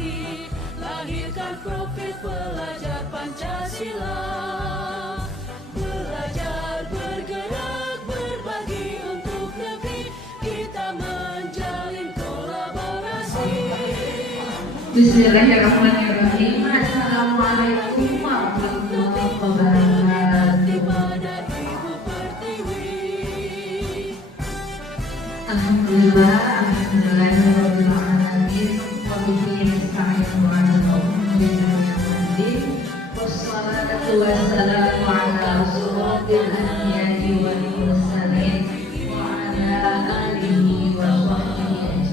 demokrasi, lahirkan profil pelajar Pancasila. Belajar, bergerak, berbagi untuk negeri, kita menjalin kolaborasi. Bismillahirrahmanirrahim. Assalamualaikum warahmatullahi wabarakatuh. Alhamdulillah, alhamdulillahirabbil alamin. Wa bihi nasta'inu 'alal umuri wassalatu wassalamu 'ala asyrofil anbiya'i wal mursalin wa 'ala alihi wa sahbihi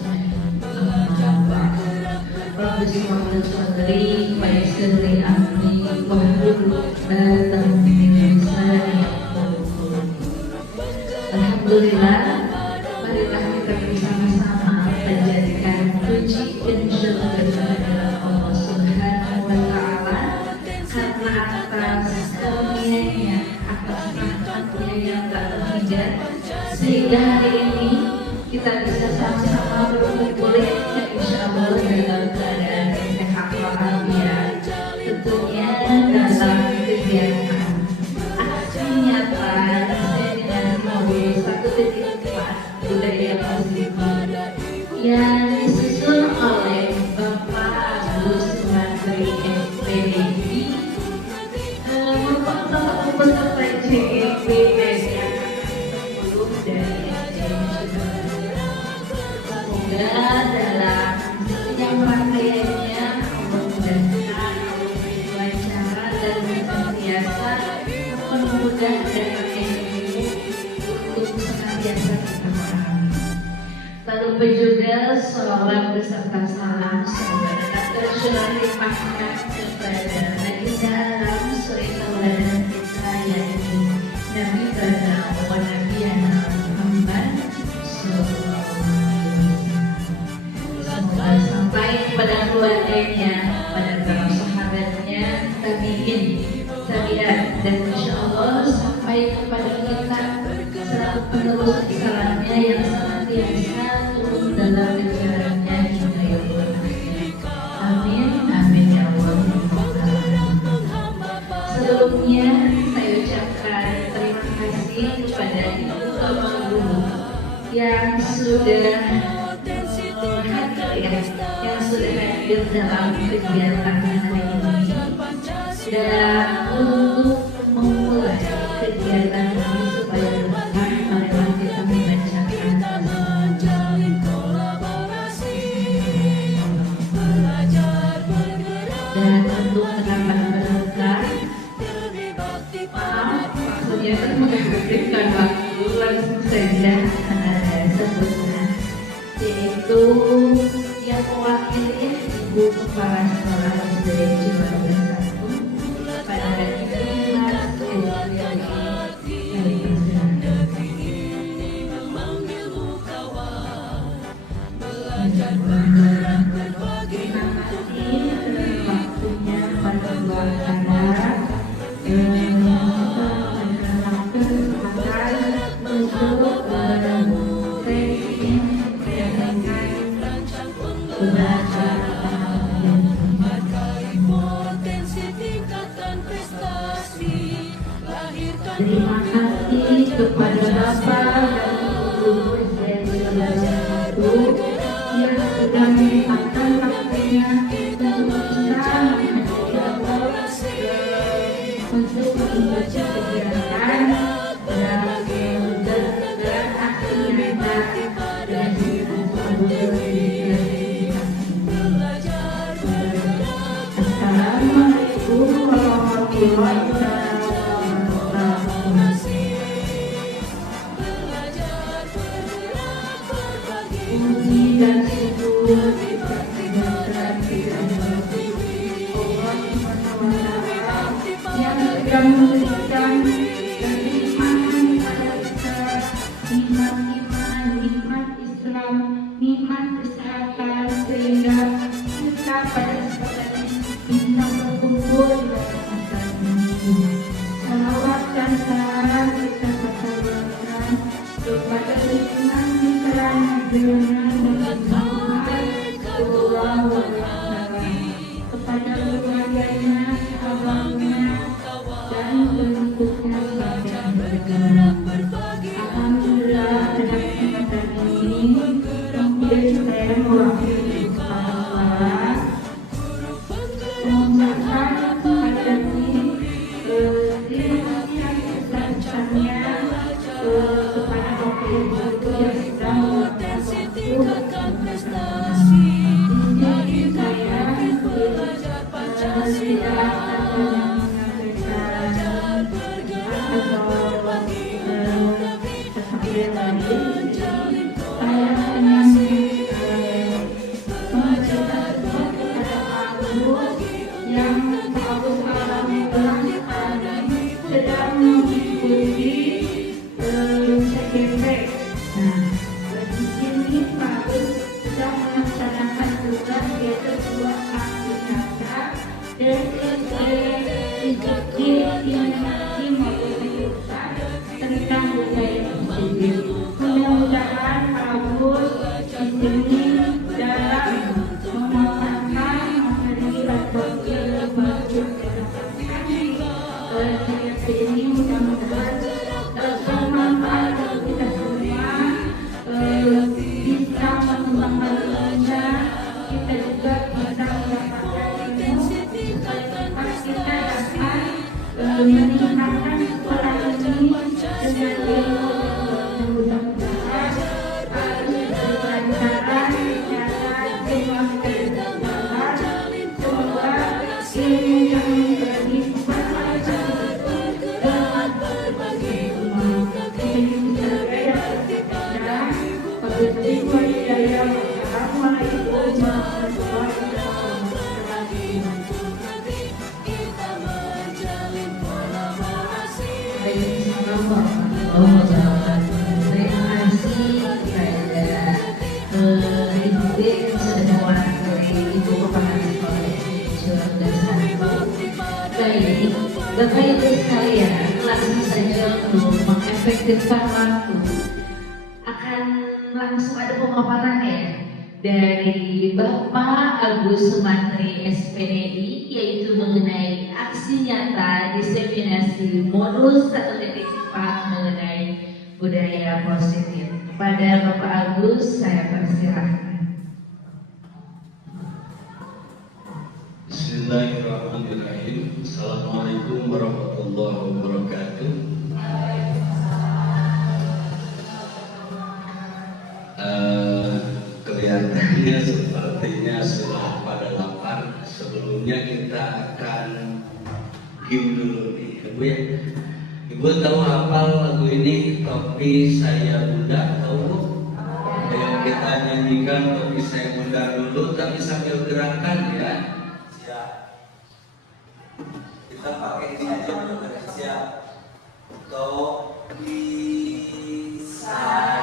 ajma'in. Rabbi shrah li sadri wa yassir li amri wahlul 'uqdatam min lisani yafqahu qawli. Alhamdulillah, marilah kita bersama-sama menjadikan puji dan syukur kepada Allah Subhanahu wa Ta'ala karena atas karunia-Nya, atas rahmat-Nya yang tak terhingga, sehingga hari ini kita bisa sama-sama berkumpul insya Allah dalam keadaan sehat walafiat, tentunya dalam kegiatan aksi nyata dengan modul 1.4 budaya positif yang disusun oleh Bapak Agus Menteri FPDI merupakan peserta JEP PSK 10 dari semoga dalam yang rangkaiannya memudahkan lancar dan senantiasa memudahkan ilmu untuk senantiasa kita pahami. Lalu juga sholawat beserta salam semoga tercurahkan kepada Nabi dalam suri tauladan kita yaitu Nabi Bada wa Nabiyana Muhammad sallallahu alaihi wasallam. Semoga sampai kepada keluarganya, pada para sahabatnya, tabi'in, tabi'at, dan insya Allah sampai kepada kita selaku penerus Islamnya yang senantiasa turun dalam ajarannya hingga yaumul akhir. Amin, amin ya Allah. Sebelumnya saya ucapkan terima kasih kepada Ibu Bapak Guru yang sudah hadir dalam kegiatan hari ini dan untuk memulai kegiatan ini supaya berkah, marilah kita membacakan dan untuk menambah berkah. Maaf, maksudnya kan menghabiskan waktu, langsung saja ada sebutkan, yaitu yang mewakili Ibu Kepala Sekolah SD Cibadak 1 pada hari Kelas waktunya pada bulan Ramadan terima kasih kepada Bapak dan Ibu SD Cibadak 1 yang sudah menyempatkan waktunya untuk membaca kegiatan dan menjaga aksi nyata dan Assalamualaikum warahmatullahi wabarakatuh. Puji dan syukur yang sudah memberikan kenikmatan kepada kita, nikmat iman, nikmat Islam, nikmat kesehatan, sehingga kita pada kesempatan ini bisa berkumpul di dalam acara ini. Salawat dan salam kita katakan kepada junjungan kita, junjungan dan Muhammad sallallahu alaihi wasallam. meningkatkan sekolah ini dengan ilmu mudah-mudahan harus dengan cara dengan kebenaran semoga ilmu yang menjadi berbagi untuk negeri dan kebetulan daya Assalamualaikum warahmatullahi berbagi untuk negeri kita menjalin kolaborasi. Terima kasih kepada Ibu B yang sudah mewakili Ibu Kepala Sekolah Surat dan Satu. Baik, Bapak Ibu sekalian, langsung saja untuk mengefektifkan waktu akan langsung ada pemaparan ya dari Bapak Agus Sumantri SPDI, yaitu mengenai aksi nyata diseminasi modul 1.4 mengenai budaya positif. Pada Bapak Agus saya persilahkan. Bismillahirrahmanirrahim. Assalamualaikum warahmatullahi wabarakatuh. Kelihatannya sepertinya sudah pada lapar. Sebelumnya kita akan game dulu nih, Ibu ya. Ibu tahu hafal lagu ini, Topi Saya Bunda, tahu Bu? Ayo kita nyanyikan Topi Saya Bunda dulu, tapi sambil gerakan ya. Siap. Kita pakai ini aja dulu, siap. Topi saya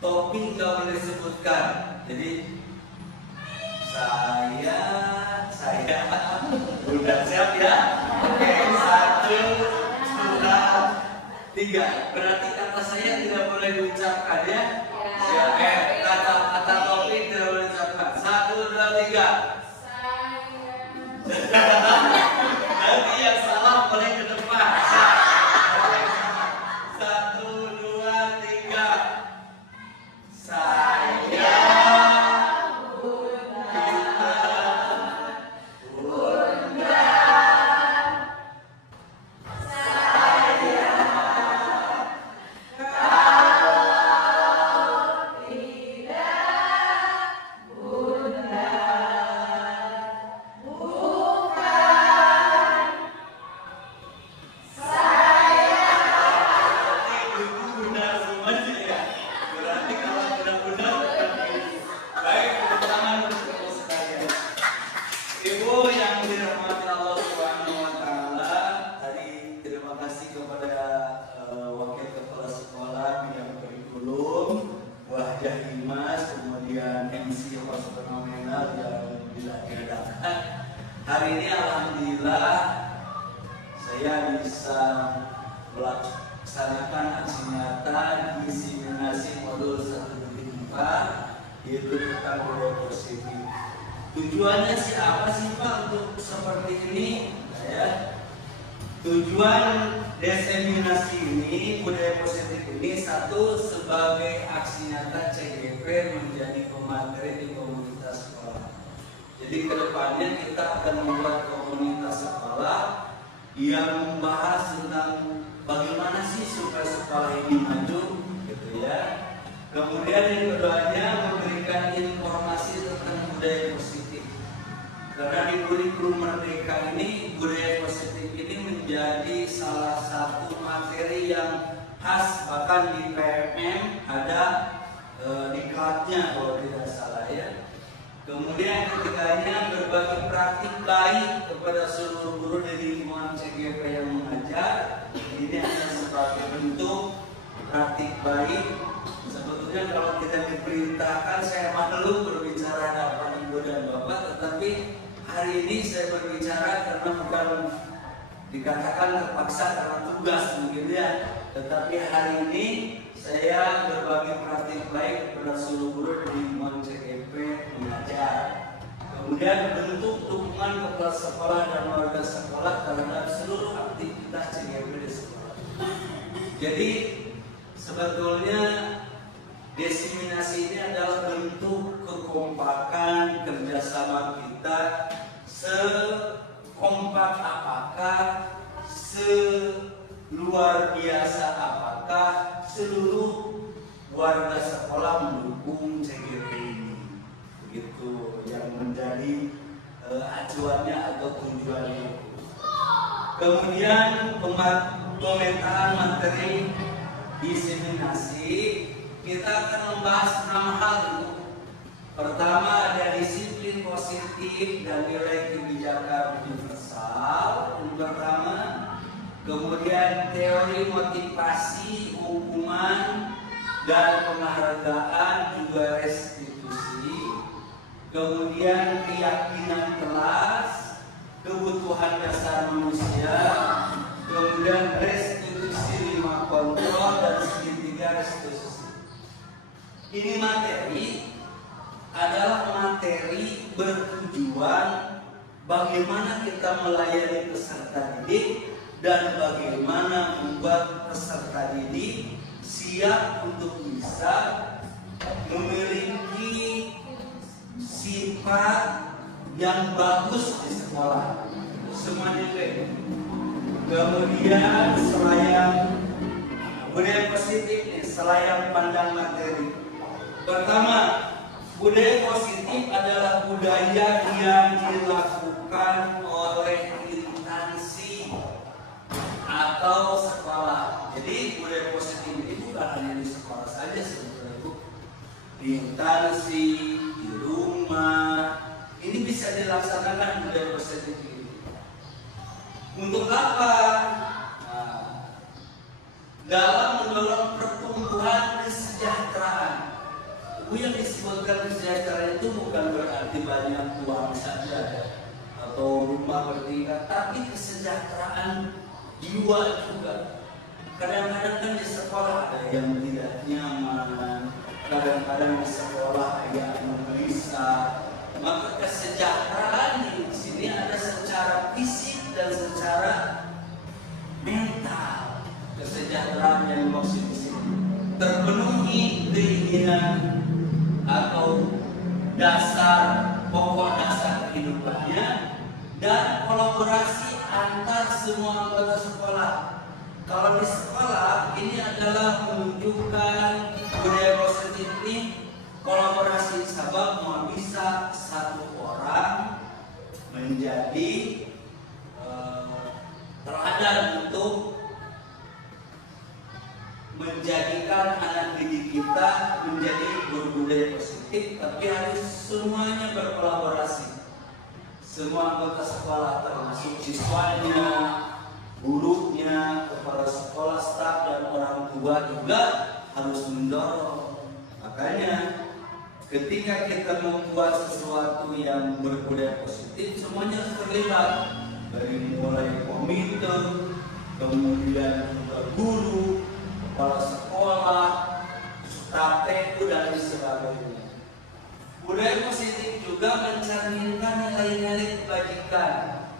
topi nggak boleh disebutkan. Jadi saya udah siap ya. Oke, 1, 2, 3. Berarti kata saya tidak boleh diucapkan ya. Siap. Kata topi tidak boleh diucapkan. 1, 2, 3. Nanti yang salah boleh ke depan. 1, 2, 3. Saya hari ini alhamdulillah saya bisa melaksanakan aksi nyata diseminasi modul 1.4 yaitu tentang budaya positif. Tujuannya sih apa sih Pak untuk seperti ini? Tujuan diseminasi ini budaya positif ini satu sebagai aksi nyata CGP menjadi pemateri di komunitas sekolah. Jadi kedepannya kita akan membuat komunitas sekolah yang membahas tentang bagaimana sih supaya sekolah ini maju, gitu ya. Kemudian yang keduanya memberikan informasi tentang budaya positif. Karena di kurikulum Merdeka ini budaya positif ini menjadi salah satu materi yang khas, bahkan di PMM ada diklatnya kalau tidak salah ya. Kemudian ketiganya berbagi praktik baik kepada seluruh guru dari lingkungan CGP yang mengajar. Ini adalah sebagai bentuk praktik baik. Sebetulnya kalau kita diperintahkan, saya maklum berbicara hadapan ibu dan bapak, tetapi hari ini saya berbicara karena bukan dikatakan terpaksa karena tugas mungkin ya, tetapi hari ini saya berbagi praktik baik kepada seluruh guru di Mon CGP mengajar. Kemudian bentuk dukungan kepada sekolah dan warga sekolah terhadap seluruh aktivitas CGP di sekolah. Jadi sebetulnya diseminasi ini adalah bentuk kekompakan kerjasama kita, sekompak apakah, seluar biasa apakah seluruh warga sekolah mendukung CGP ini. Begitu yang menjadi acuannya atau tujuannya. Kemudian pemetaan materi diseminasi, kita akan membahas 6 hal. Pertama ada disiplin positif dan nilai kebijakan universal. Yang pertama. Kemudian teori motivasi, hukuman dan penghargaan juga restitusi. Kemudian keyakinan kelas, kebutuhan dasar manusia. Kemudian restitusi 5 kontrol dan segitiga restitusi. Ini materi adalah materi bertujuan bagaimana kita melayani peserta didik dan bagaimana membuat peserta didik siap untuk bisa memiliki sifat yang bagus di sekolah. Semuanya baik. Kemudian budaya positif nih, selayang pandang materi. Pertama, budaya positif adalah budaya yang dilakukan oleh instansi atau sekolah. Jadi budaya positif ini bukan hanya di sekolah saja sebetulnya, Bu. Di instansi, di rumah, ini bisa dilaksanakan budaya positif ini. Untuk apa? Nah, dalam mendorong pertumbuhan kesejahteraan. Yang disebutkan kesejahteraan itu bukan berarti banyak uang saja atau rumah bertingkat, tapi kesejahteraan jiwa juga. Kadang-kadang kan di sekolah ada yang tidak nyaman, kadang-kadang di sekolah ada yang gelisah. Maka kesejahteraan di sini ada secara fisik dan secara mental. Kesejahteraan yang maksud di sini terpenuhi keinginan atau pokok dasar kehidupannya dan kolaborasi antar semua anggota sekolah. Kalau di sekolah ini adalah menunjukkan budaya positif ini, kolaborasi sabab mau bisa satu orang menjadi teladan untuk menjadikan anak didik kita menjadi berbudaya positif, tapi harus semuanya berkolaborasi. Semua anggota sekolah termasuk siswanya, gurunya, kepala sekolah, staf dan orang tua juga harus mendorong. Makanya ketika kita membuat sesuatu yang berbudaya positif, semuanya harus terlibat. Dari mulai komite, kemudian juga guru, kepala sekolah, staf TU dan sebagainya. Budaya positif juga mencerminkan nilai-nilai kebajikan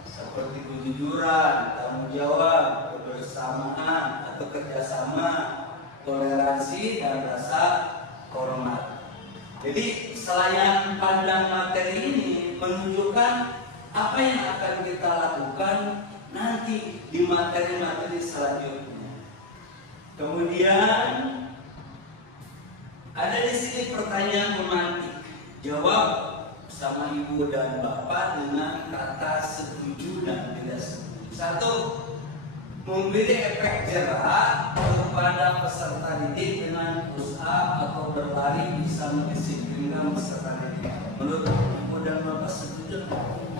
seperti kejujuran, tanggung jawab, kebersamaan atau kerjasama, toleransi dan rasa hormat. Jadi selayang pandang materi ini menunjukkan apa yang akan kita lakukan nanti di materi-materi selanjutnya. Kemudian ada di sini pertanyaan pemantik. Jawab sama ibu dan bapak dengan kata setuju dan tidak setuju. 1. Memberi efek jerak kepada peserta didik dengan push up atau berlari bisa mendisiplinkan peserta didik. Menurut ibu dan bapak setuju?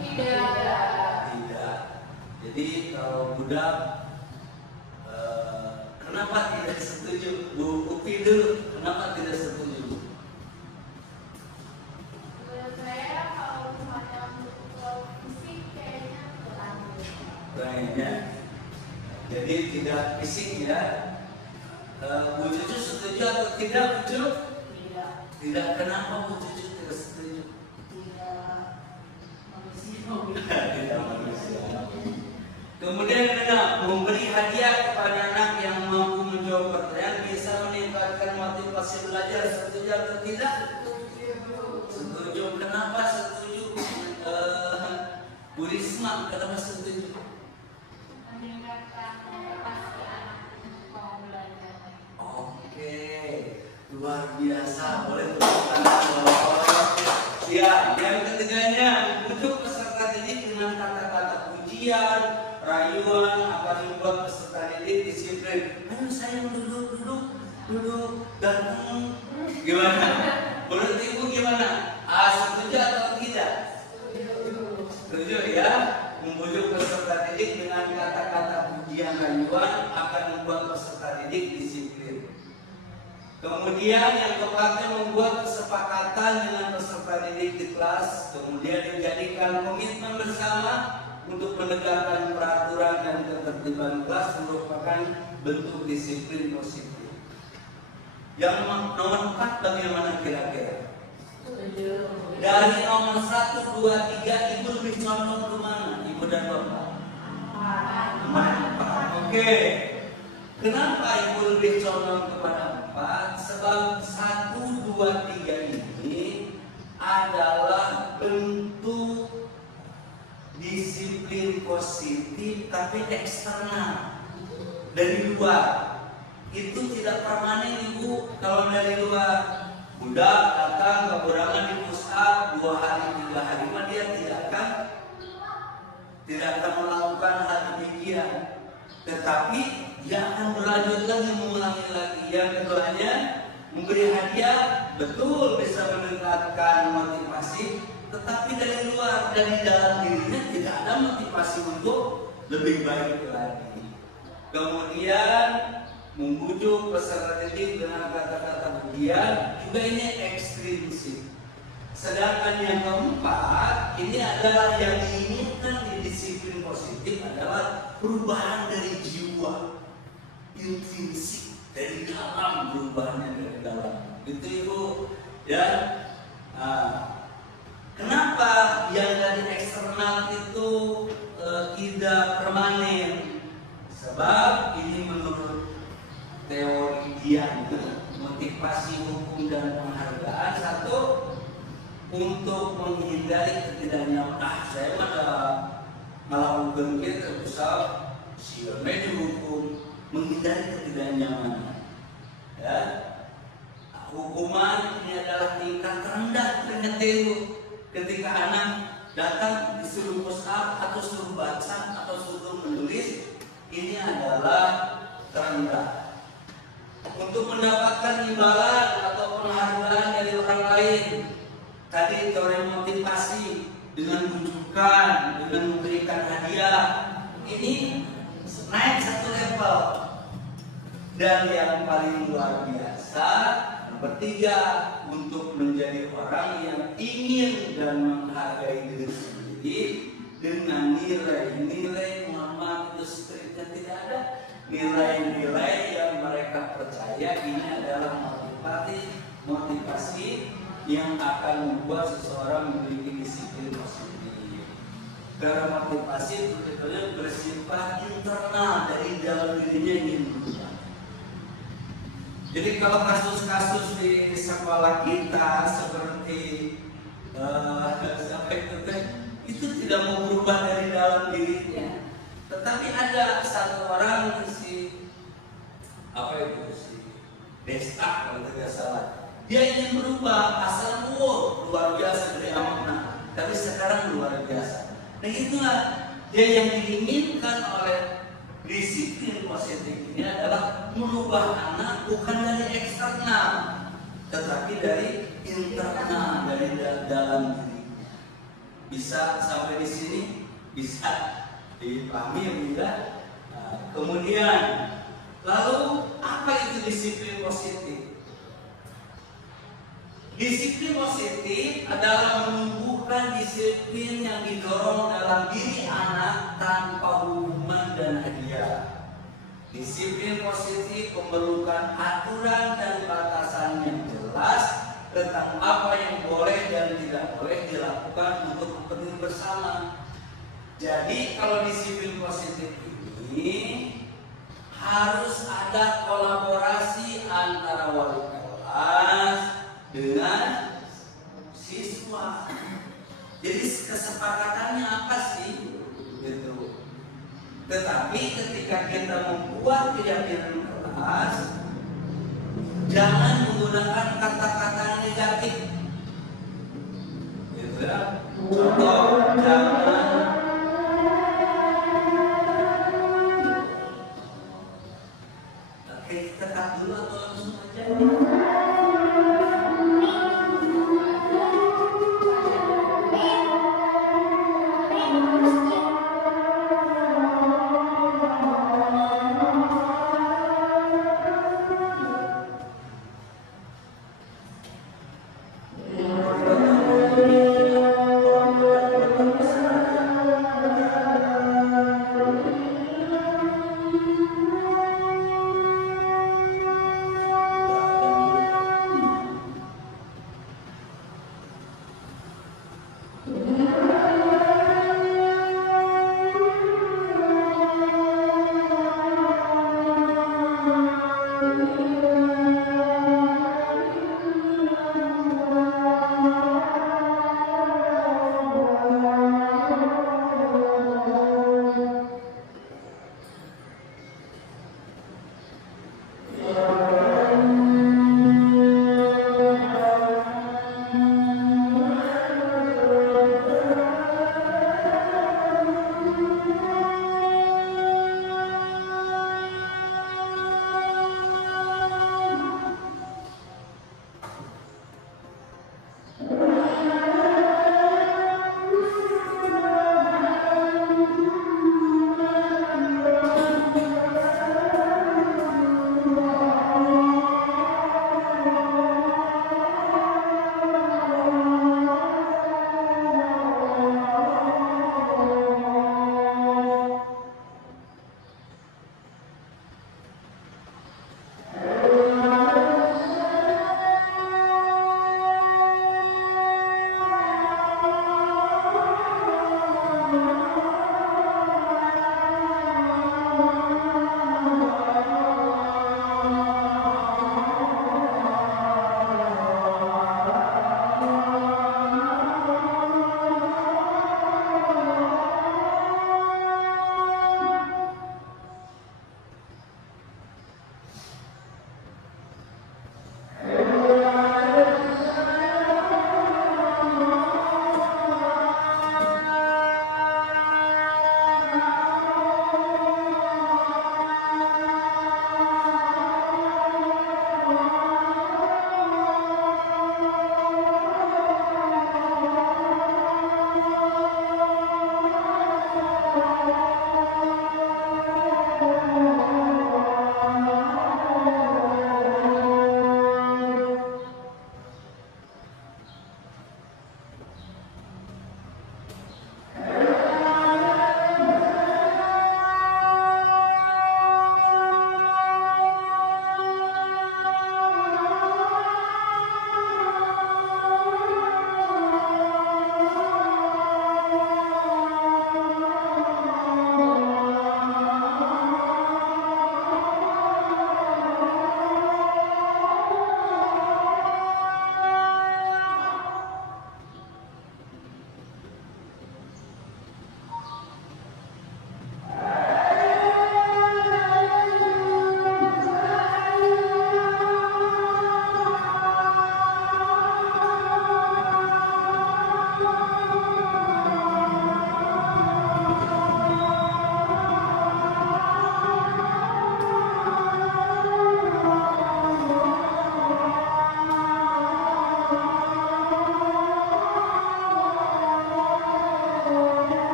Tidak. Jadi kalau budak kenapa kenapa tidak setuju? Bu Upi dulu, kenapa tidak setuju? Menurut saya kalau misalnya untuk fisik kayaknya terlalu. Kayaknya. Jadi tidak fisik ya. Bu Cucu setuju atau tidak, Bu Cucu? Tidak. Tidak. Kenapa Bu Cucu tidak setuju? Tidak manusiawi. Tidak manusiawi. Kemudian memberi hadiah kepada anak yang mampu menjawab pertanyaan bisa meningkatkan motivasi belajar. Setuju atau tidak? Setuju. Kenapa setuju? Bu Risma, kenapa setuju? Meningkatkan motivasi anak untuk mau belajar. Oke, luar biasa. Boleh tepuk tangan. Siap. Yang ketiganya, bujuk peserta didik dengan kata-kata pujian, rayuan akan membuat peserta didik disiplin. Ayo sayang duduk, ganteng. Gimana? Menurut ibu gimana? Setuju atau tidak? Setuju ya. Membujuk peserta didik dengan kata-kata pujian rayuan akan membuat peserta didik disiplin. Kemudian yang keempatnya membuat kesepakatan dengan peserta didik di kelas, kemudian dijadikan komitmen bersama untuk menegakkan peraturan dan ketertiban kelas merupakan bentuk disiplin positif. Yang nomor 4 bagaimana kira-kira? Dari nomor 1, 2, 3 ibu lebih condong ke mana? Ibu dan bapak? 4. Oke. Kenapa ibu lebih condong kepada 4? Sebab 1, 2, 3 ini adalah bentuk disiplin positif tapi eksternal dari luar. Itu tidak permanen ibu. Kalau dari luar budak datang kekurangan di push up 2 hari 3 hari mah dia tidak akan melakukan hal demikian. Tetapi dia akan berlanjut lagi, mengulangi lagi. Yang keduanya memberi hadiah, betul bisa meningkatkan motivasi, tetapi dari luar, dari dalam dirinya tidak ada motivasi untuk lebih baik lagi. Kemudian membujuk peserta didik dengan kata-kata pujian, juga ini ekstrinsik. Sedangkan yang keempat, ini adalah yang diinginkan di disiplin positif adalah perubahan dari jiwa, intrinsik dari dalam, perubahannya dari dalam. Itu ibu, ya. Kenapa yang dari eksternal itu tidak permanen? Sebab ini menurut teori Dian, motivasi hukum dan penghargaan. Satu, untuk menghindari ketidaknyamanan. Saya melakukan kita besar siapa dihukum, menghindari ketidaknyamanan. Ya, hukuman ini adalah tingkat rendah penyetel. Ketika anak datang disuruh push up atau suruh baca atau suruh menulis, ini adalah terendah. Untuk mendapatkan imbalan atau penghargaan dari orang lain, tadi teori motivasi dengan bujukan, dengan memberikan hadiah, ini naik 1 level. Dan yang paling luar biasa, nomor 3, untuk menjadi orang yang ingin dan menghargai diri sendiri dengan nilai-nilai, Muhammad itu striknya tidak ada, nilai-nilai yang mereka percaya ini adalah motivasi yang akan membuat seseorang memiliki disiplin positif. Karena motivasi sebetulnya bersifat internal, dari dalam dirinya ingin berubah. Jadi kalau kasus-kasus di sekolah kita seperti itu tidak mau berubah dari dalam dirinya. Tetapi ada satu orang si Desta kalau tidak salah. Dia ingin berubah, asal luar biasa dari amanah, tapi sekarang luar biasa. Nah itulah dia yang diinginkan oleh disiplin positif ini adalah merubah anak bukan dari eksternal, tetapi dari internal, dari dalam diri. Bisa sampai di sini, bisa dipahami ya. Kemudian Lalu apa itu disiplin positif? Disiplin positif adalah menumbuhkan disiplin yang didorong dalam diri anak tanpa hukuman dan hadiah. Disiplin positif memerlukan aturan dan batasan yang jelas tentang apa yang boleh dan tidak boleh dilakukan untuk kepentingan bersama. Jadi kalau disiplin positif ini harus ada kolaborasi antara wali kelas dengan siswa. Jadi kesepakatannya apa sih? Gitu. Tetapi ketika kita membuat keyakinan kelas, jangan menggunakan kata-kata yang negatif. Gitu ya. Contoh, jangan kita cut dulu atau langsung aja?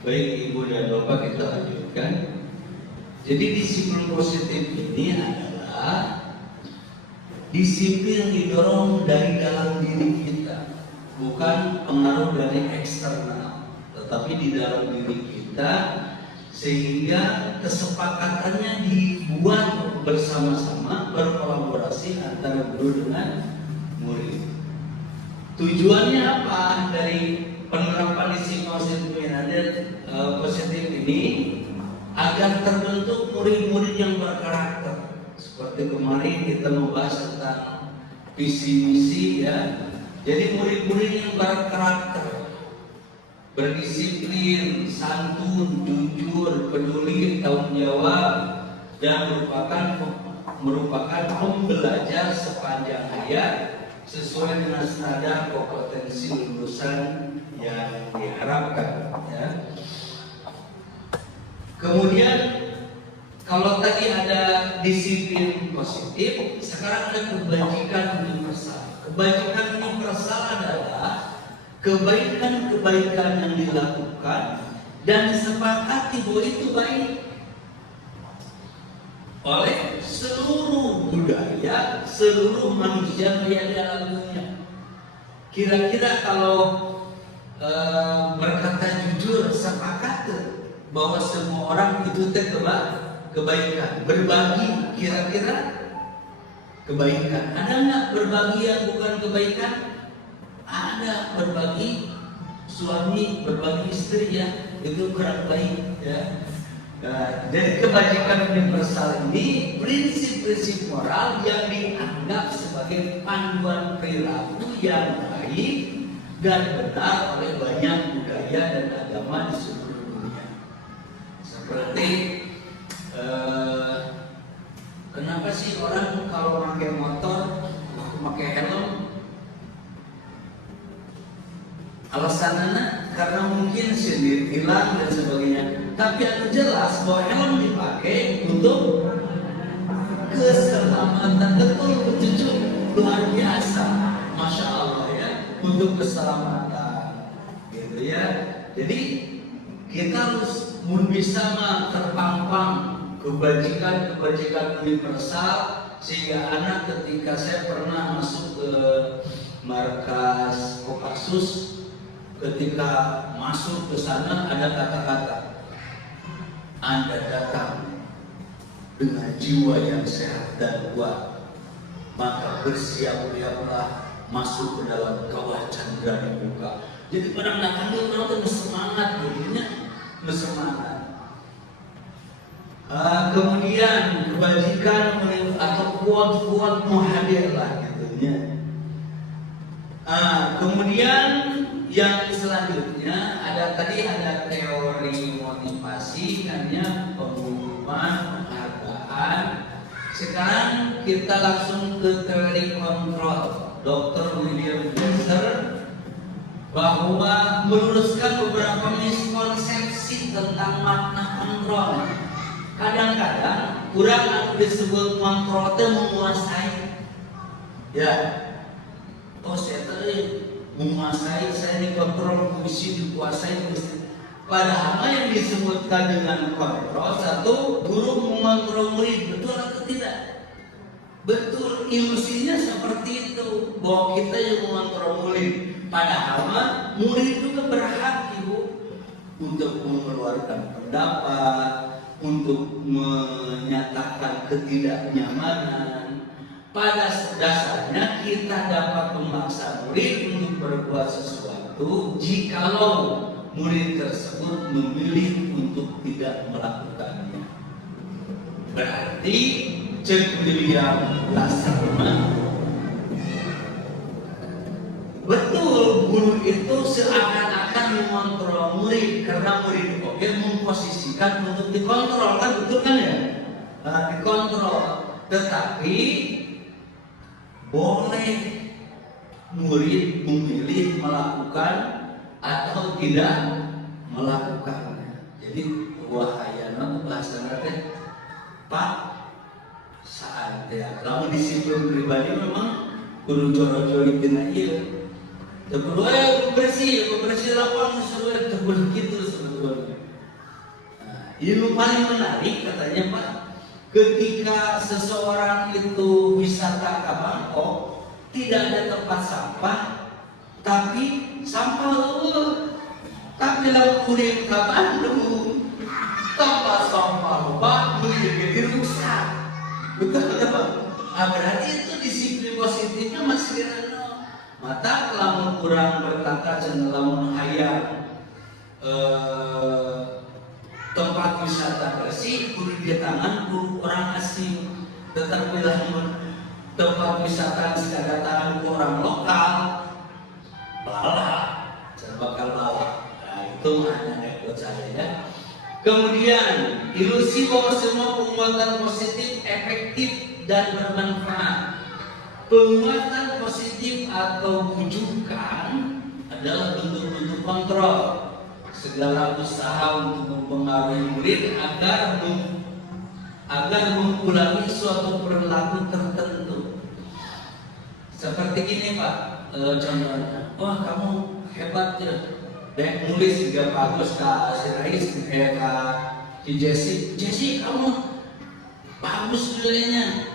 Baik Ibu dan Bapak, kita lanjutkan. Jadi disiplin positif ini adalah disiplin yang didorong dari dalam diri kita, bukan pengaruh dari eksternal, tetapi di dalam diri kita, sehingga kesepakatannya dibuat bersama-sama, berkolaborasi antara guru dengan murid. Tujuannya apa dari penerapan disiplin positif ini? Agar terbentuk murid-murid yang berkarakter. Seperti kemarin kita membahas tentang visi misi ya. Jadi murid-murid yang berkarakter, berdisiplin, santun, jujur, peduli, tanggung jawab, dan merupakan pembelajar sepanjang hayat sesuai dengan standar kompetensi lulusan yang diharapkan ya. Kemudian kalau tadi ada disiplin positif, sekarang ada kebajikan universal. Kebajikan universal adalah kebaikan-kebaikan yang dilakukan dan disepakati bahwa itu baik oleh seluruh budaya, seluruh manusia yang di alam dunia. Kira-kira kalau berkata jujur, sepakat bahwa semua orang itu kebaikan. Berbagi kira-kira kebaikan. Ada nggak berbagi yang bukan kebaikan? Ada. Berbagi suami, berbagi istri ya, itu kurang baik ya. Jadi kebajikan universal ini prinsip-prinsip moral yang dianggap sebagai panduan perilaku yang baik dan benar oleh banyak budaya dan agama di seluruh dunia. Seperti kenapa sih orang kalau pakai motor pakai helm? Alasannya karena mungkin sendiri hilang dan sebagainya. Tapi yang jelas bahwa helm dipakai untuk keselamatan. Betul, luar biasa, masya Allah ya, untuk keselamatan, gitu ya. Jadi kita harus bisa terpampang kebajikan universal sehingga anak ketika saya pernah masuk ke markas Kopassus, ketika masuk ke sana ada kata-kata, Anda datang dengan jiwa yang sehat dan kuat, maka bersiap-siaplah masuk ke dalam kawah candra di muka. Jadi pada datang itu orang tuh bersemangat, jadinya bersemangat. Kemudian kebajikan atau kuat-kuat muhadir lah gitunya. Kemudian yang selanjutnya tadi ada teori motivasi, hanya pengumuman, penghargaan. Sekarang kita langsung ke teori kontrol. Dr. William Glasser bahwa meluruskan beberapa miskonsepsi tentang makna kontrol. Kadang-kadang kurang disebut kontrol itu menguasai. Ya, saya menguasai, saya dikontrol, mesti dikuasai, mesti. Padahal yang disebutkan dengan kontrol, satu, guru mengontrol murid, betul atau tidak? Betul, ilusinya seperti itu, bahwa kita yang mengontrol murid. Padahal murid juga berhak Ibu untuk mengeluarkan pendapat, untuk menyatakan ketidaknyamanan. Pada dasarnya kita dapat memaksa murid untuk berbuat sesuatu jikalau murid tersebut memilih untuk tidak melakukannya. Berarti cek William Glasser, betul guru itu seakan-akan mengontrol murid karena murid memposisikan untuk dikontrol, kan betul kan ya? Dikontrol. Tetapi boleh murid memilih melakukan atau tidak melakukannya. Jadi wahayana bahasa teh Pak saat ya. Kalau disiplin pribadi memang kudu coro-coro tina ieu. Teu bersih lapangan sesuai teu gitu sebetulnya. Yang paling menarik katanya Pak, ketika seseorang itu wisata ke Bangkok, tidak ada tempat sampah, tapi sampah tapi lalu kuring ke Bandung, tempat sampah bagus jadi rusak. Betul Pak? Berarti itu disiplin positifnya masih rendah. Mata lamun kurang berkata dan lamun hayang tempat wisata bersih kudu di tangan kudu orang asing. Tetapi lamun tempat wisata secara tangan orang lokal bala bakal bawa. Nah itu hanya anekdot saya ya. Kemudian ilusi bahwa semua penguatan positif efektif dan bermanfaat. Penguatan positif atau bujukan adalah bentuk-bentuk kontrol segala usaha untuk mempengaruhi murid agar mengulangi suatu perilaku tertentu. Seperti ini Pak, contohnya, wah kamu hebat ya, dek nulis juga bagus Kak Sirais, Kak Jesse kamu bagus nilainya,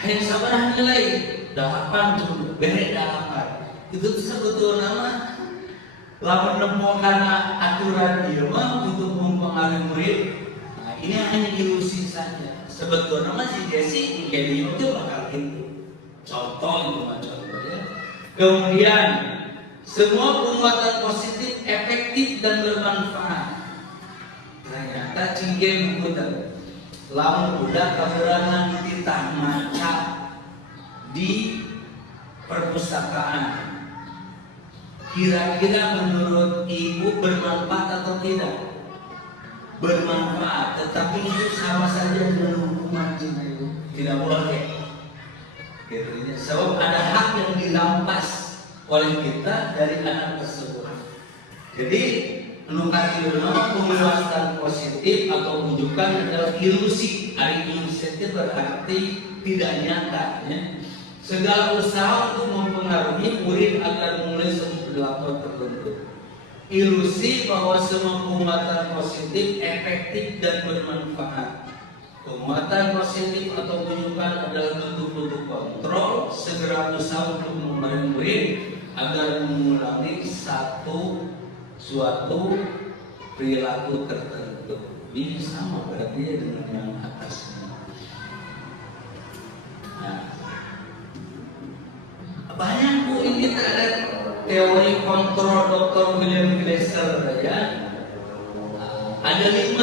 hanya sabar nilai 8 tuh, beri 8. Itu sebetulnya mah lawan nemu karena aturan dia mah untuk mempengaruhi murid. Nah ini hanya ilusi saja. Sebetulnya mah si Jesse jadi itu bakal itu. Contoh itu mah contoh ya. Kemudian semua penguatan positif efektif dan bermanfaat. Ternyata cingge bukan. Lamun udah keberangan kita maca di perpustakaan, kira-kira menurut ibu bermanfaat atau tidak? Bermanfaat, tetapi itu sama saja dengan hukuman Cina itu. Tidak boleh. Gitu. Sebab ada hak yang dirampas oleh kita dari anak tersebut. Jadi penguatan positif atau bujukan adalah ilusi. Hari ilusi itu berarti tidak nyata ya. Segala usaha untuk mempengaruhi murid agar mulai suatu perilaku tertentu. Ilusi bahwa semua penguatan positif efektif dan bermanfaat. Penguatan positif atau bujukan adalah bentuk-bentuk kontrol segera usaha untuk mempengaruhi murid agar mengulangi suatu perilaku tertentu. Ini sama berarti dengan yang atasnya. Nah, banyak Bu ini ada teori kontrol Dr. William Glasser ya. Ada 5.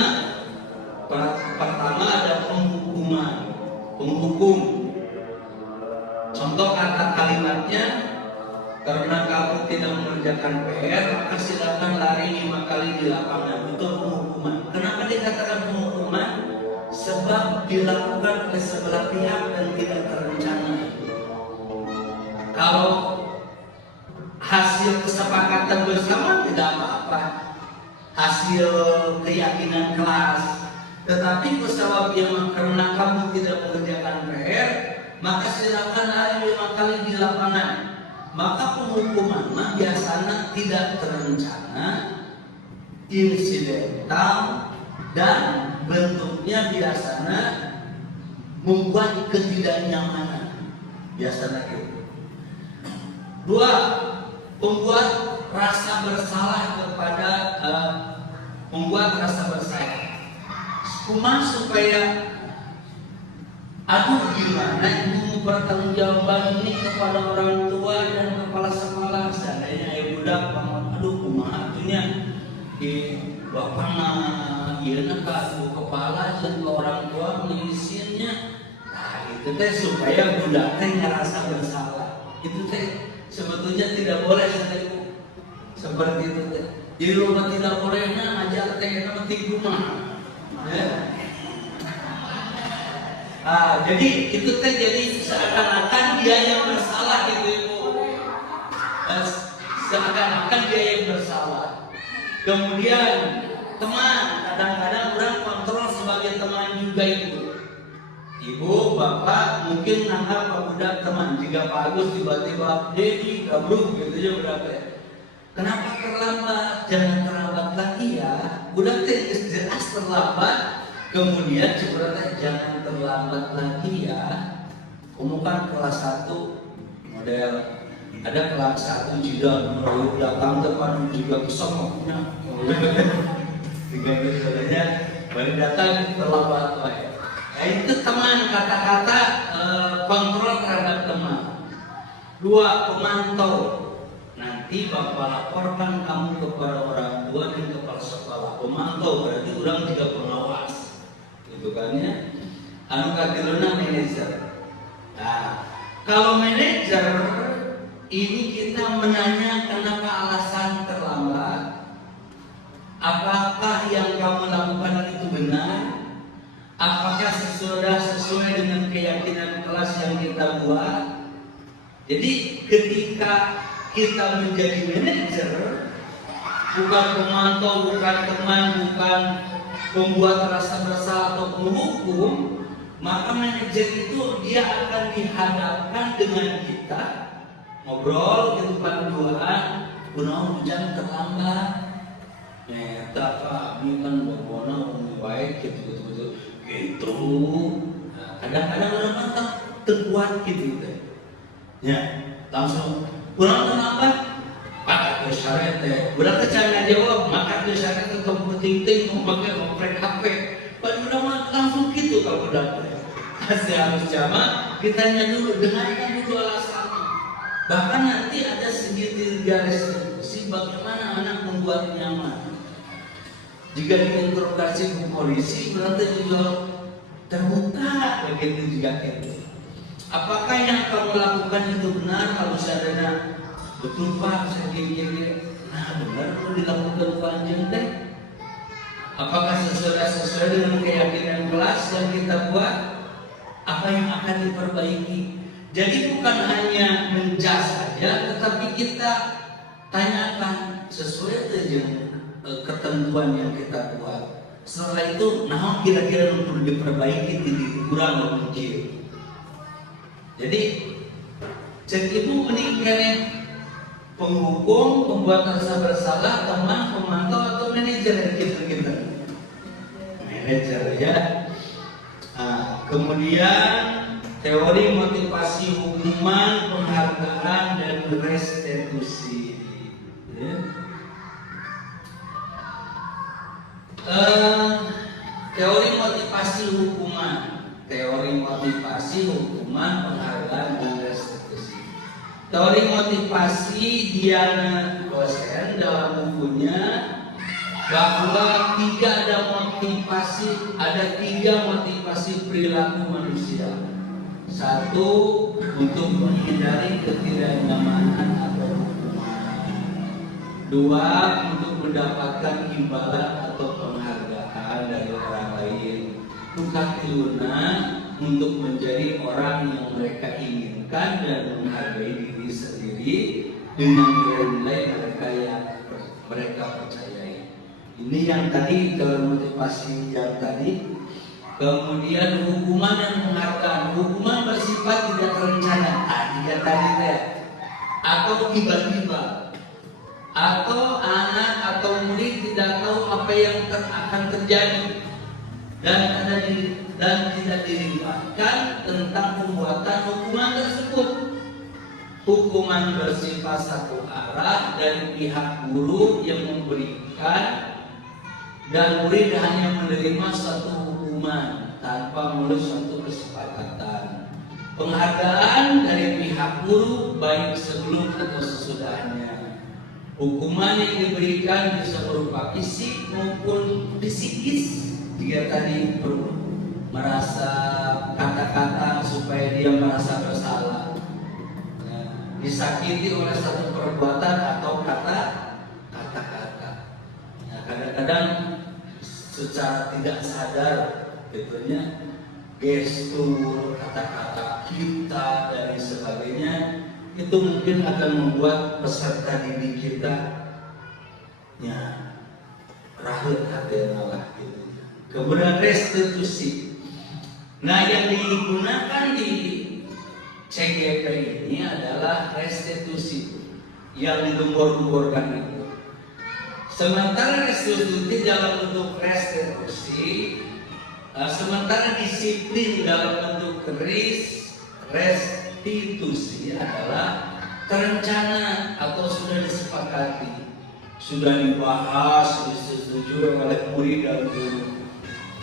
Pertama ada penghukum. Contoh kata kalimatnya, karena kamu tidak mengerjakan PR maka silakan lari 5 kali di lapangan. Itu penghukuman. Kenapa dikatakan penghukuman? Sebab dilakukan oleh sebelah pihak dan tidak terencana. Kalau hasil kesepakatan bersama tidak apa-apa, hasil keyakinan kelas. Tetapi pesawat yang karena kamu tidak mengerjakan PR, maka silakan lari 5 kali di lapangan. Maka penghukuman biasanya tidak terencana, insidental, dan bentuknya biasanya membuat ketidaknyamanan. Biasanya gitu. 2. Membuat rasa bersalah membuat rasa bersalah. Supaya aduh gimana ibu mempertanggungjawabkan ini kepada orang tua dan kepala sekolah. Seandainya ibu budak aduh kumaha atunya bapak ieu ka kepala jeung orang tua mengizinnya. Nah itu teh supaya budak teh ngerasa bersalah. Itu teh sebetulnya tidak boleh ibu seperti itu teh. Jadi rumah tidak bolehnya ngajar teh nama tinggungan. Ya. Jadi itu teh jadi seakan-akan dia yang bersalah gitu ibu. Seakan-akan dia yang bersalah. Kemudian teman, kadang-kadang orang kontrol sebagai teman juga ibu. Ibu, bapak mungkin nangkap budak teman. Jika Pak Agus tiba-tiba Dedi gabruk gitu aja berapa ya. Kenapa terlambat? Jangan terlambat lagi ya. Udah jelas terlambat. Kemudian sebenarnya jangan terlambat lagi ya. Kamu kan kelas 1 model ada kelas 1 juga mau datang depan juga kesomoknya. Tiga misalnya baru datang terlambat baik. Nah, itu teman kata-kata kontrol terhadap teman. 2, pemantau. Nanti Bapak laporkan kamu kepada orang tua dan kepala sekolah. Pemantau berarti orang juga pengawas, gitu kan ya. Anu katiluna manajer. Nah, kalau manajer ini kita menanya kenapa alasan terlambat. Apakah yang kamu lakukan itu benar? Apakah sesuai dengan keyakinan kelas yang kita buat? Jadi ketika kita menjadi manajer, bukan pemantau, bukan teman, bukan pembuat rasa bersalah atau penghukum, maka manajer itu dia akan dihadapkan dengan kita ngobrol gitu panduan, kunaon hujan terlambat. Nyata kami kan bobona umum baik gitu. Nah, kadang-kadang orang mantap terkuat gitu teh. Ya, langsung kurang kenapa? Pakai syarat teh. Udah kecana jawab, maka syarat itu penting-penting memakai ngoprek HP. Pada udah langsung gitu kalau udah teh. Harus jamaah, kita tanya dulu, dengarkan dulu alasannya. Bahkan nanti ada segitiga restitusi bagaimana anak membuat nyaman. Jika diinterogasi ke polisi, berarti juga terbuka begitu juga itu. Apakah yang kamu lakukan itu benar? Harus ada betul Pak, saya gini. Nah benar itu dilakukan panjang deh. Apakah sesuai dengan keyakinan kelas yang kita buat? Apa yang akan diperbaiki? Jadi bukan hanya menjas saja, tetapi kita tanyakan sesuai dengan ketentuan yang kita buat. Setelah itu, nah kira-kira perlu diperbaiki, kurang atau kecil. Jadi, cek ibu meninggalkan penghukum, pembuat rasa bersalah, teman, pemantau atau manajer kita. Manajer ya. Nah, kemudian teori motivasi hukuman, penghargaan dan restitusi. Ya. Teori motivasi hukuman, penghargaan dan restitusi. Teori motivasi Diana Gosen dalam bukunya bahwa ada tiga motivasi perilaku manusia. 1, untuk menghindari ketidaknyamanan atau hukuman. 2, untuk mendapatkan imbalan atau penghargaan dari orang lain. 3, untuk menjadi orang yang mereka inginkan dan menghargai diri sendiri dengan nilai-nilai mereka yang mereka percayai. Ini yang tadi, motivasi yang tadi. Kemudian hukuman dan penghargaan. Hukuman bersifat tidak terencana. Tidak tadi deh. Atau tiba-tiba. Atau anak atau murid tidak tahu apa yang akan terjadi dan tidak dilibatkan tentang pembuatan hukuman tersebut. Hukuman bersifat satu arah dari pihak guru yang memberikan dan murid hanya menerima suatu hukuman tanpa melalui suatu kesepakatan. Penghargaan dari pihak guru baik sebelum atau sesudahnya. Hukuman yang diberikan bisa berupa fisik maupun psikis. Jika tadi merasa kata-kata supaya dia merasa bersalah, disakiti oleh satu perbuatan atau kata-kata. Nah, kadang-kadang secara tidak sadar, betulnya gestur, kata-kata kita dan sebagainya itu mungkin akan membuat peserta didik kita rahut hati Allah gitu. Kemudian restitusi. Nah, yang digunakan di CGP ini adalah restitusi. yang digembor-gemborkan itu. Sementara restitusi dalam bentuk restitusi, sementara disiplin dalam bentuk restitusi adalah terencana atau sudah disepakati, sudah dibahas, disetujui oleh murid dan guru.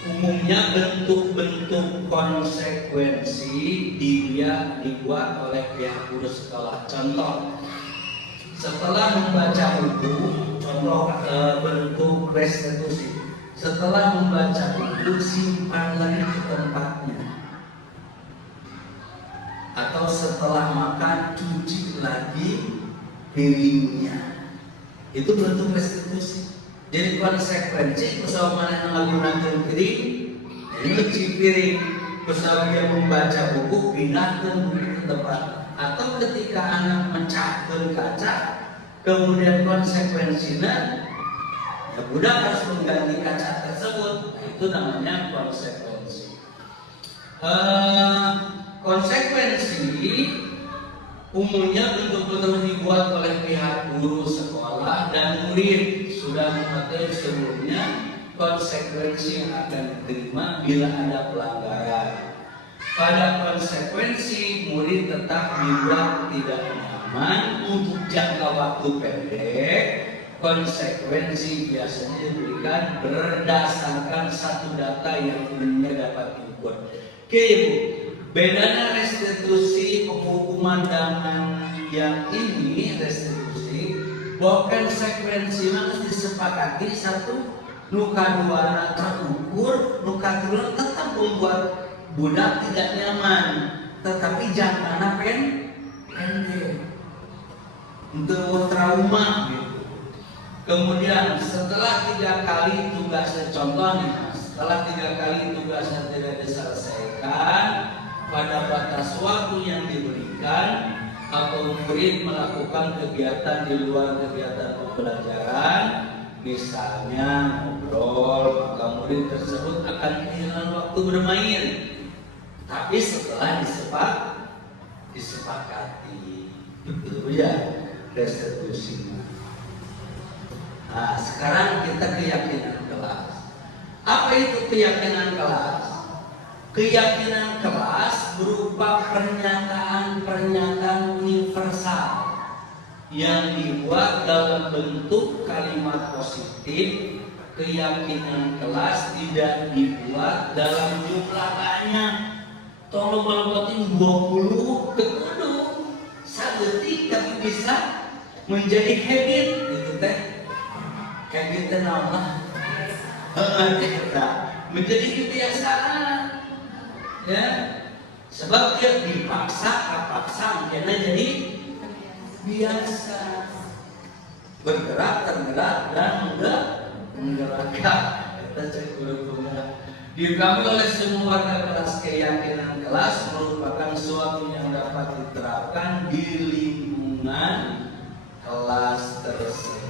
Umumnya bentuk-bentuk konsekuensi dibuat oleh pihak guru sekolah. Contoh, setelah membaca buku, contoh bentuk restitusi. Setelah membaca buku, simpan lagi ke tempatnya. Atau setelah makan, cuci lagi piringnya. Itu bentuk restitusi. Jadi konsekuensi pesawat mana yang menggunakan piring, cuci piring. Pesawat dia membaca buku, pindahkan buku ke tempat. Atau ketika anak mencahkan kaca, kemudian konsekuensinya ya budak harus mengganti kaca tersebut. Nah, itu namanya konsekuensi. Konsekuensi umumnya bentuk-bentuk dibuat oleh pihak guru sekolah dan murid sudah mengetahui sebelumnya konsekuensi yang akan diterima bila ada pelanggaran. Pada konsekuensi murid tetap dibuat tidak nyaman untuk jangka waktu pendek. Konsekuensi biasanya diberikan berdasarkan satu data yang umumnya dapat diukur. Oke Ibu, bedanya restitusi penghukuman dengan yang ini restitusi, bahwa konsekuensi harus disepakati satu, nuka dua terukur, nuka dua tetap membuat budak tidak nyaman, tetapi jangkana pendek untuk trauma gitu. Kemudian setelah 3 kali tugasnya, contoh nih Mas, setelah 3 kali tugasnya tidak diselesaikan pada batas waktu yang diberikan, atau murid melakukan kegiatan di luar kegiatan pembelajaran, misalnya ngobrol, maka murid tersebut akan kehilangan waktu bermain. Tapi setelah disepakati, itu ya restitusinya. Nah, sekarang kita keyakinan kelas. Apa itu keyakinan kelas? Keyakinan kelas berupa pernyataan-pernyataan universal yang dibuat dalam bentuk kalimat positif. Keyakinan kelas tidak dibuat dalam jumlah banyak. Tolong melebihi 20 ketuduh sadetik tapi bisa menjadi habit gitu teh. Habit nama menjadi kebiasaan. Ya, sebab dia dipaksa akhirnya jadi biasa. Bergerak, tergerak dan menggerakkan. Kita cek kurikulumnya. Dikami oleh semua warga kelas. Keyakinan kelas merupakan suatu yang dapat diterapkan di lingkungan kelas tersebut.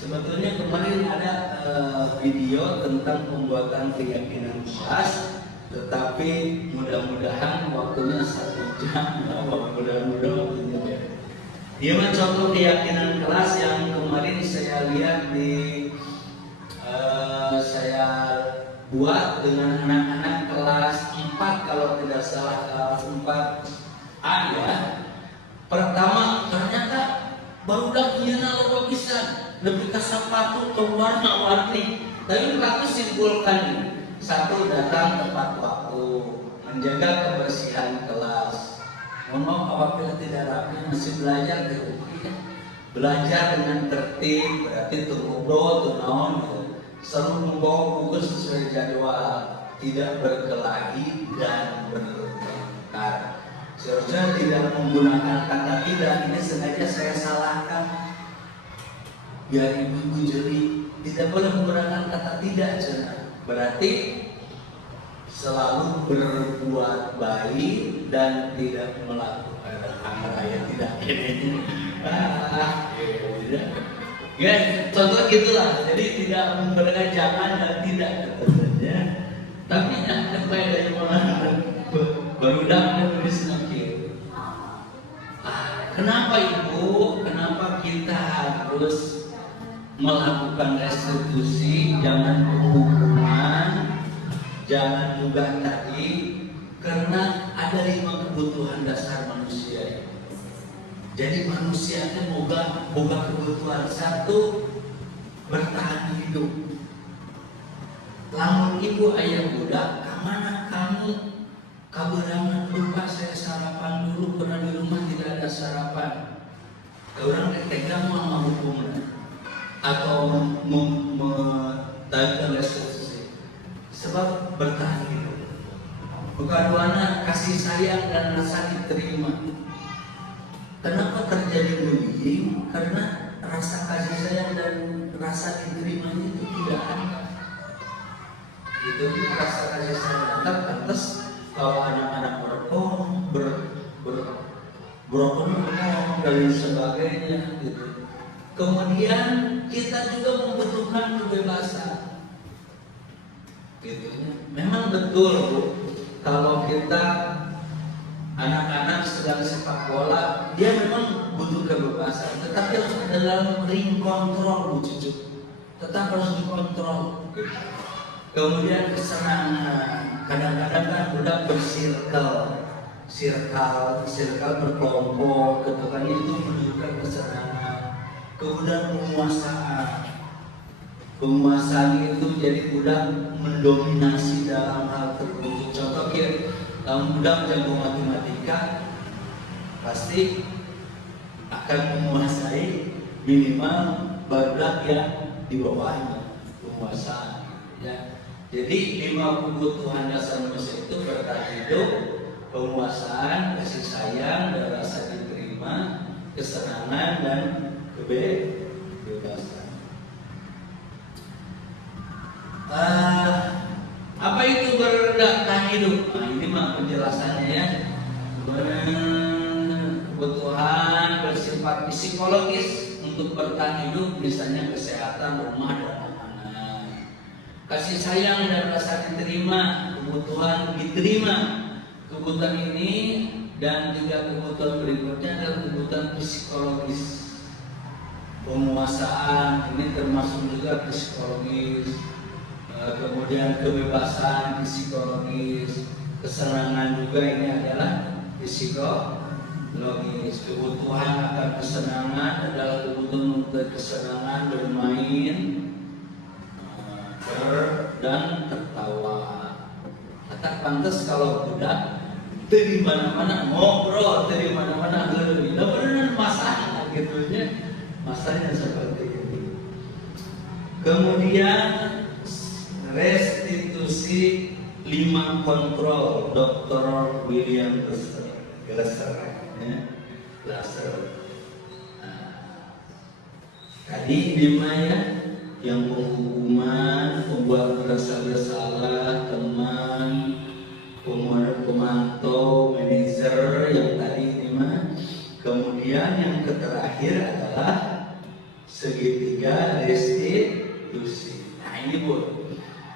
Sebetulnya kemarin ada video tentang pembuatan keyakinan kelas, tetapi mudah-mudahan waktunya 1 jam. Mudah-mudahan waktunya. Dia mencontoh keyakinan kelas yang kemarin saya lihat saya buat dengan anak-anak kelas 4 kalau tidak salah, kelas 4A ya. Pertama ternyata baru punya logo bisa lebih ke sepatu ke warna-warni. Tapi aku simpulkan nih, 1, datang tepat waktu, menjaga kebersihan kelas. Mohon maaf apabila tidak rapi, masih belajar belajar dengan tertib, berarti ngobrol, naon, selalu membawa buku sesuai jadwal, tidak berkelahi dan bertengkar. Seharusnya tidak menggunakan kata tidak. Ini sengaja saya salahkan biar ibu-ibu jeli. Tidak boleh menggunakan kata tidak, berarti selalu berbuat baik dan tidak melakukan hal yang tidak ini. Ya, contoh gitulah. Jadi tidak menggunakan jangan dan tidak katanya. Tapi yang baik dari mana baru dah menulis nakir. Kenapa ibu? Kenapa melakukan restitusi, jangan penghukuman, jangan juga tadi, karena ada 5 kebutuhan dasar manusia. Jadi manusia itu boga kebutuhan. 1, bertahan hidup. Lamun ibu ayah budak, kemana kamu? Kabarangan lupa saya sarapan dulu karena di rumah tidak ada sarapan. Orang tega mau hukumnya atau memtanya restitusi. Sebab bertahan hidup. Keduanya kasih sayang dan rasa diterima. Kenapa terjadi bullying? Karena rasa kasih sayang dan rasa diterimanya itu tidak ada. Itu rasa kasih sayang. Terus kalau anak-anak berokok dan sebagainya, gitu. Kemudian kita juga membutuhkan kebebasan. Gitu. Memang betul, Bu. Kalau kita anak-anak sedang sepak bola, dia memang butuh kebebasan, tetapi harus dalam ring kontrol, Bu Cucu. Tetap harus dikontrol. Kemudian kesenangan, kadang-kadang kan udah bersirkel berkelompok, ketukan itu menunjukkan kesenangan. Kemudian penguasaan itu jadi budak mendominasi dalam hal tertentu. Contoh budak jago matematika pasti akan menguasai minimal budak yang di bawahnya, penguasaan. Ya. Jadi 5 kebutuhan dasar manusia itu bertahan hidup, penguasaan, kasih sayang, dan rasa diterima, kesenangan dan kebebasan. Apa itu bertahan hidup? Nah, ini mah penjelasannya ya. Kebutuhan bersifat psikologis untuk bertahan hidup, misalnya kesehatan rumah dan anak. Kasih sayang dan rasa diterima, kebutuhan diterima. Kebutuhan ini dan juga kebutuhan berikutnya adalah kebutuhan psikologis. Penguasaan ini termasuk juga psikologis. Kemudian kebebasan psikologis, kesenangan juga ini adalah psikologis. Kebutuhan akan kesenangan adalah kebutuhan untuk kesenangan bermain dan tertawa. Kata pantas kalau budak dari mana-mana ngobrol, dari mana-mana benar masalah gitunya, masalahnya seperti itu. Kemudian restitusi 5 kontrol, Dr. William Glasser. Tadi 5 ya, yang penghukuman, pembuat merasa bersalah, teman, pemantau, manajer, yang tadi 5. Kemudian yang terakhir adalah segitiga restitusi. Nah ini Bu,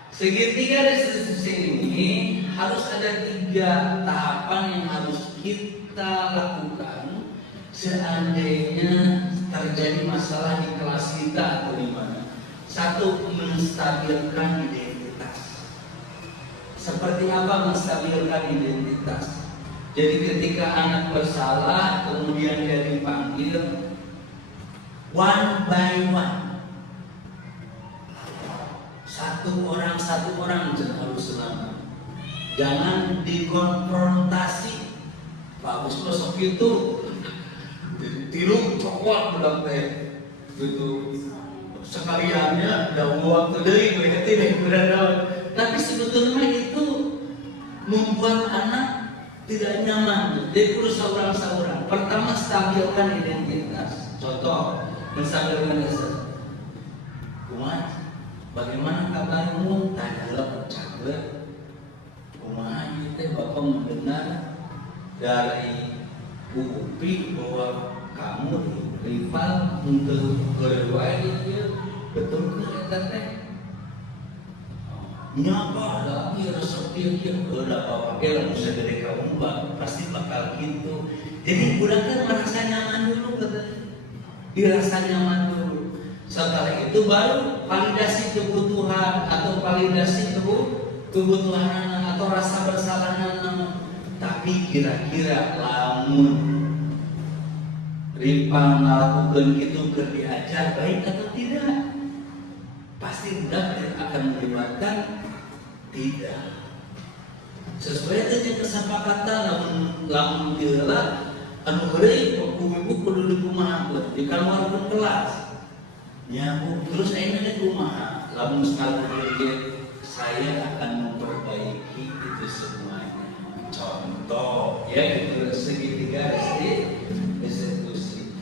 segitiga restitusi ini harus ada 3 tahapan yang harus kita lakukan seandainya terjadi masalah di kelas kita atau di mana. 1, menstabilkan identitas. Seperti apa menstabilkan identitas? Jadi ketika anak bersalah, kemudian dia dipanggil one by one, satu orang jangan harus selamat. Jangan dikonfrontasi. Bagus besok itu tiru coklat budak teh gitu. Sekaliannya ada uang tadi berarti nih berada. Tapi sebetulnya itu membuat anak tidak nyaman. Jadi perlu seorang-seorang. Pertama, stabilkan identitas. Contoh, menstabilkan identitas. Kumat, bagaimana kabarmu? Tanyalah cager. Kumat, itu Bapak mendengar dari Bu Upi bahwa kamu rival untuk berwajib dia betul ke teh. Nyapa lagi resep dia udah pakai lagu segede kamu pasti bakal gitu. Jadi budak kan merasa nyaman dulu katanya. Dirasa nyaman dulu. Setelah itu baru validasi kebutuhan atau validasi kebutuhan anak atau rasa bersalah anak. Tapi kira-kira lamun Ripa melakukan itu diajar baik atau tidak? Pasti budak akan menyebabkan tidak. Sesuai dengan kesepakatan lamun diheula anu heureuy ibu kudu dikumahakeun di kaluarkeun kelas. Ya Bu, terus ayeuna kumaha? Lamun sekali saya akan memperbaiki itu semuanya. Contoh ya gitu segitiga restitusi.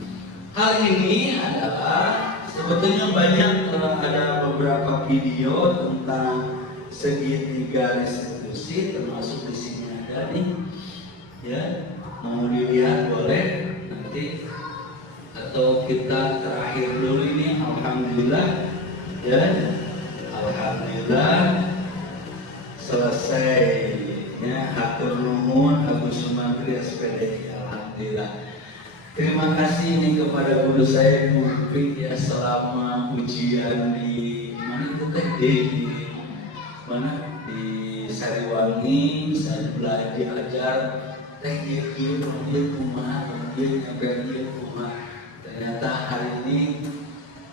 Hal ini adalah sebetulnya banyak ada beberapa video tentang segitiga restitusi, termasuk di sini ada nih ya, mau dilihat boleh nanti atau kita terakhir dulu ini. Alhamdulillah ya, alhamdulillah selesai ya. Hatur nuhun Agus Sumantri SPD, alhamdulillah. Terima kasih ini kepada guru saya Bu Fikri ya, selama ujian di mana itu teh di mana di Sariwangi saya belajar teh dia kumaha dia kumaha. Ternyata hari ini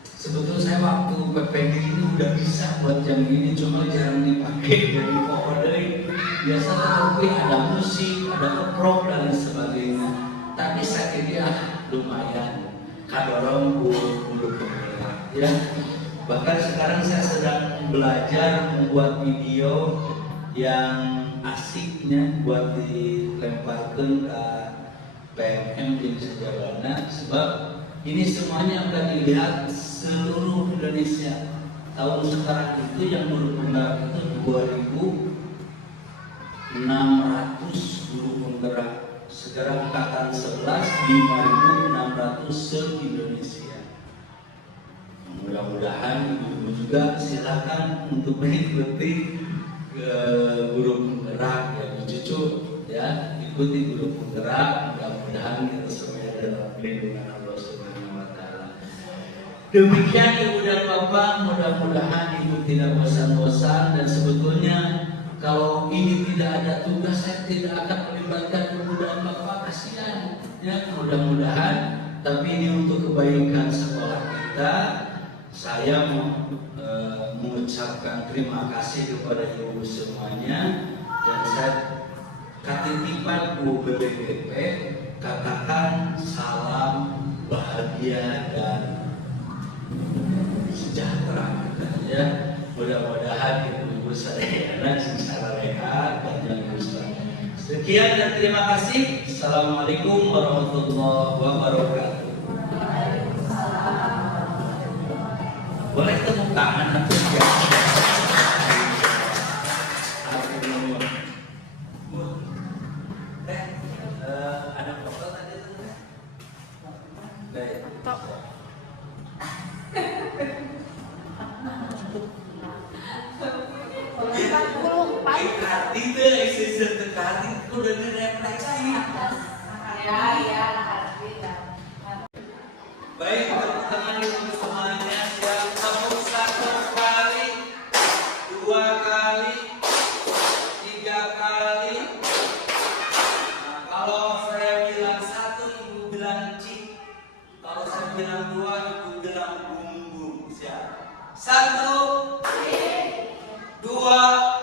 sebetulnya saya waktu PPG ini udah bisa buat jam ini, cuma jarang dipakai jadi pokok dari biasa tapi ada musik, ada keprok dan sebagainya. Tapi saya kira lumayan kadorong bulu penggerak ya. Bahkan sekarang saya sedang belajar membuat video yang asiknya buat dilemparkan ke PMM di Sejabana, sebab ini semuanya akan dilihat seluruh Indonesia. Tahun sekarang itu yang bulu penggerak itu 2.600 bulu penggerak. Sekarang angkatan 11 5.600 se-Indonesia. Mudah-mudahan ibu juga silakan untuk mengikuti guru penggerak ya Bu Cucu ya, ikuti guru penggerak. Mudah-mudahan kita semuanya dalam lindungan Allah Subhanahu wa taala. Demikian Ibu dan Bapak, mudah-mudahan Ibu tidak bosan-bosan, dan sebetulnya kalau ini tidak ada tugas saya tidak akan melibatkan Ibu dan Bapak, kasihan ya. Mudah-mudahan, tapi ini untuk kebaikan sekolah kita. Saya mau mengucapkan terima kasih kepada Ibu semuanya, dan saya katitipan Bu BPP katakan salam bahagia dan sejahtera ya. Mudah-mudahan Ibu sadayana secara rehat dan jangan lupa. Sekian dan terima kasih. Assalamualaikum warahmatullahi wabarakatuh. Boleh tepuk tangan nanti ya. Ada foto tadi itu? Hati deh, isi hati udah direfleksi. Ya. Baik, tepuk tangan dulu semuanya. Siap, tepuk 1 kali, 2 kali, 3 kali. Nah, kalau saya bilang 1, Ibu bilang cik. Kalau saya bilang 2, Ibu bilang bum bum. Siap. 1, 2, 1.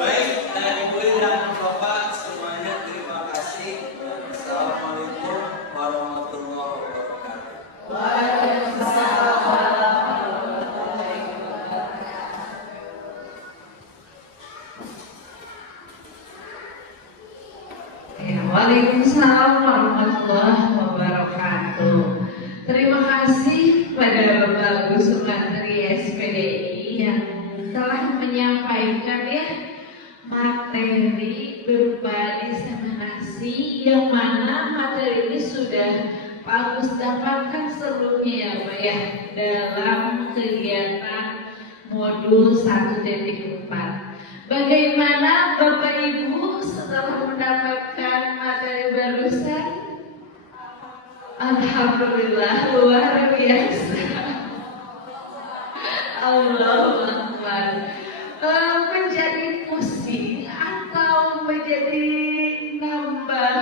Baik, Ibu dan Bapak semuanya, terima kasih. Assalamualaikum warahmatullahi wabarakatuh. Waalaikumsalam warahmatullahi wabarakatuh. Terima kasih pada Bapak Agus Sumantri SPDI yang telah menyampaikan ya materi berupa diseminasi, yang mana materi ini sudah Pak Agus dapatkan sebelumnya ya Pak ya, dalam kegiatan modul 1.4. Bagaimana Bapak Ibu setelah mendapatkan materi barusan? Alhamdulillah, luar biasa. Allahu Akbar. Menjadi pusing atau menjadi nambah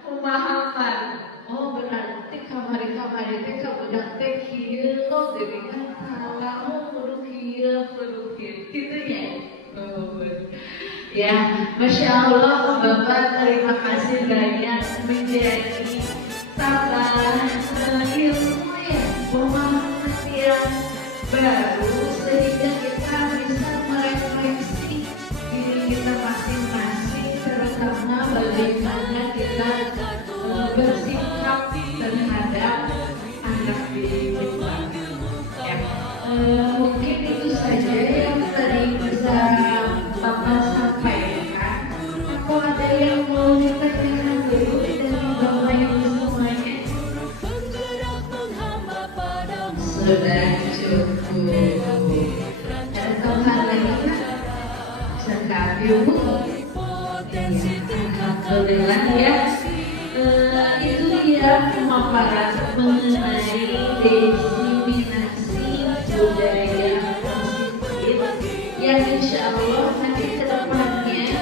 pemahaman. Oh berarti kamari-kamari teh kabudak teh kieu oh geuningan salah oh kudu kieu gitu ya. Ya, Masya Allah Bapak, terima kasih banyak menjadi salah ilmu ya, pemahaman yang baru sehingga kita bisa merefleksi diri kita masing-masing, terutama bagaimana kita bersikap terhadap anak didik kita. Ya, mungkin itu saja yang tadi bisa Bapak sampaikan. Atau ada yang mau ditanyakan dulu dari Bapak Ibu semuanya? Sudah cukup. Ada tambahan lagi kan? Sekali Bu. Alhamdulillah ya. Itu dia pemaparan mengenai diseminasi budaya positif yang insya Allah nanti ke depannya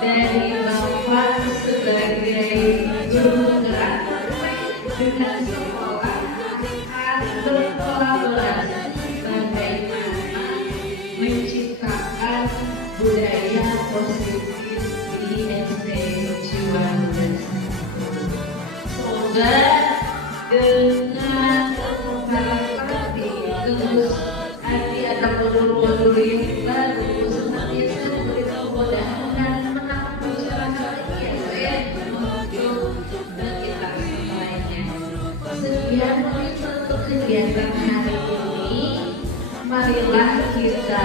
dari Bapak sebagai juru gerak dengan sekolah akan berkolaborasi bagaimana menciptakan budaya positif di SD Ciwandas. Semoga dengan harapan terus nanti ada modul-modul yang baru seperti itu mudah-mudahan menang masyarakat ya saya untuk kita semuanya. Sekian untuk kegiatan hari ini. Marilah kita